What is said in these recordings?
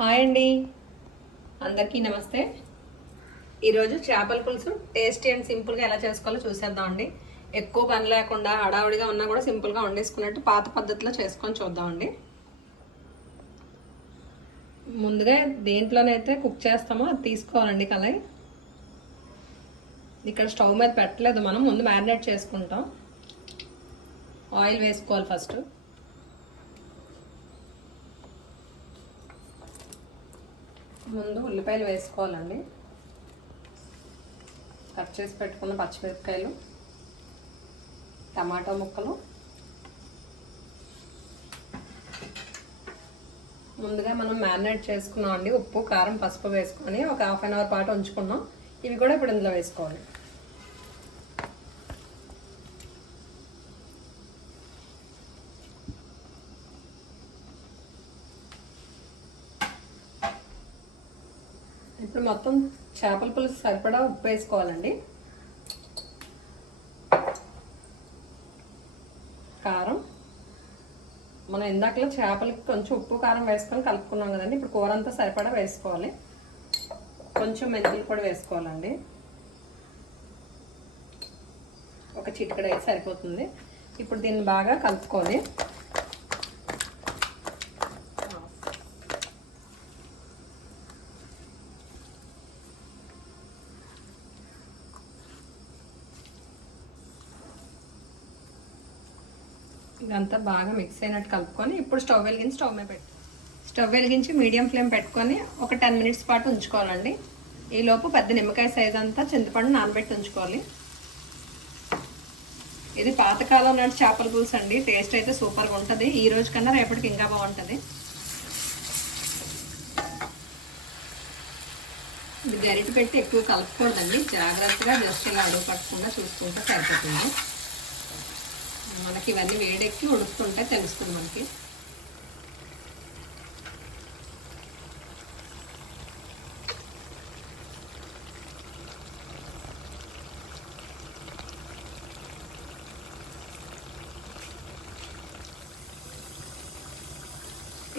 Hi అండి. అందరికీ నమస్తే. ఈరోజు చేపల పులుసు టేస్టీ అండ్ సింపుల్గా ఎలా చేసుకోవాలో చూసేద్దాం అండి. ఎక్కువ పని లేకుండా హడావుడిగా ఉన్నా కూడా సింపుల్గా వండేసుకున్నట్టు పాత పద్ధతిలో చేసుకొని చూద్దామండి ముందుగా దేంట్లోనైతే కుక్ చేస్తామో అది తీసుకోవాలండి కలయి ఇక్కడ స్టవ్ మీద పెట్టలేదు మనం ముందు మ్యారినేట్ చేసుకుంటాం. ఆయిల్ వేసుకోవాలి ఫస్ట్. ముందు ఉల్లిపాయలు వేసుకోవాలండి. కట్ చేసి పెట్టుకున్న పచ్చిమిరపకాయలు టమాటా ముక్కలు. ముందుగా మనం మ్యారినేట్ చేసుకున్నాం అండి ఉప్పు కారం పసుపు వేసుకొని ఒక హాఫ్ అన్ అవర్ పాటు ఉంచుకున్నాం. ఇవి కూడా ఇప్పుడు ఇందులో వేసుకోవాలి. ఇప్పుడు మొత్తం చేపల పులుసు సరిపడా ఉప్పు వేసుకోవాలండి. కారం. మనం ఇందాకలో చేపలకి కొంచెం ఉప్పు కారం వేసుకొని కలుపుకున్నాం కదండి. ఇప్పుడు కూర అంతా సరిపడా వేసుకోవాలి. కొంచెం మెంతులు కూడా వేసుకోవాలండి. ఒక చిటికడ అయితే సరిపోతుంది. ఇప్పుడు దీన్ని బాగా కలుపుకోవాలి. ఇదంతా బాగా మిక్స్ అయినట్టు కలుపుకొని ఇప్పుడు స్టవ్ వెలిగించి స్టవ్ మీద పెట్టి. స్టవ్ వెలిగించి మీడియం ఫ్లేమ్ పెట్టుకొని ఒక టెన్ మినిట్స్ పాటు ఉంచుకోవాలండి. ఈలోపు పెద్ద నిమ్మకాయ సైజ్ అంతా చింతపండు నానబెట్టి ఉంచుకోవాలి. ఇది పాతకాలం నాటి చేపల పులుసు అండి. టేస్ట్ అయితే సూపర్గా ఉంటుంది. ఈ రోజు కన్నా రేపటికి ఇంకా బాగుంటుంది. ఇది గరిట పెట్టి ఎక్కువ కలుపుకూడదండి జాగ్రత్తగా జస్ట్ ఇలా అడుగు పట్టకుండా చూసుకుంటే సరిపోతుంది. మనకి ఇవన్నీ వేడెక్కి ఉడుకుతుంటే తెలుస్తుంది మనకి.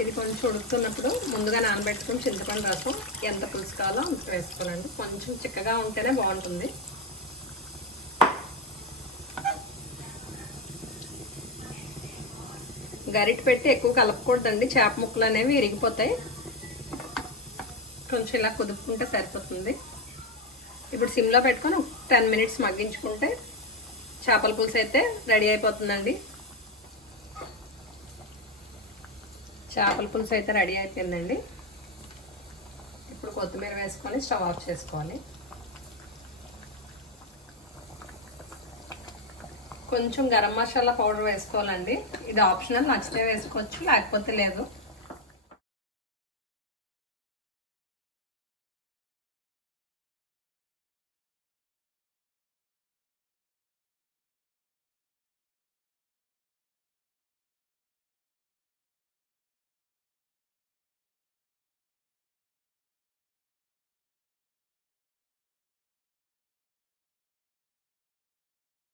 ఇది కొంచెం ఉడుకుతున్నప్పుడు ముందుగా నానబెట్టుకుని చింతపండు రసం ఎంత పులుసు కావాలో అంత వేసుకోనండి కొంచెం చిక్కగా ఉంటేనే బాగుంటుంది. గరిట పెట్టి ఎక్కువ కలపకూడదండి. చేప ముక్కలు అనేవి విరిగిపోతాయి. కొంచెం ఇలా కుదుపుకుంటే సరిపోతుంది. ఇప్పుడు సిమ్లో పెట్టుకొని టెన్ మినిట్స్ మగ్గించుకుంటే చేపల పులుసు అయితే రెడీ అయిపోతుందండి. చేపల పులుసు అయితే రెడీ అయిపోయిందండి. ఇప్పుడు కొత్తిమీర వేసుకొని స్టవ్ ఆఫ్ చేసుకోవాలి. కొంచెం గరం మసాలా పౌడర్ వేసుకోవాలండి. ఇది ఆప్షనల్ నచ్చితే వేసుకోవచ్చు లేకపోతే లేదు.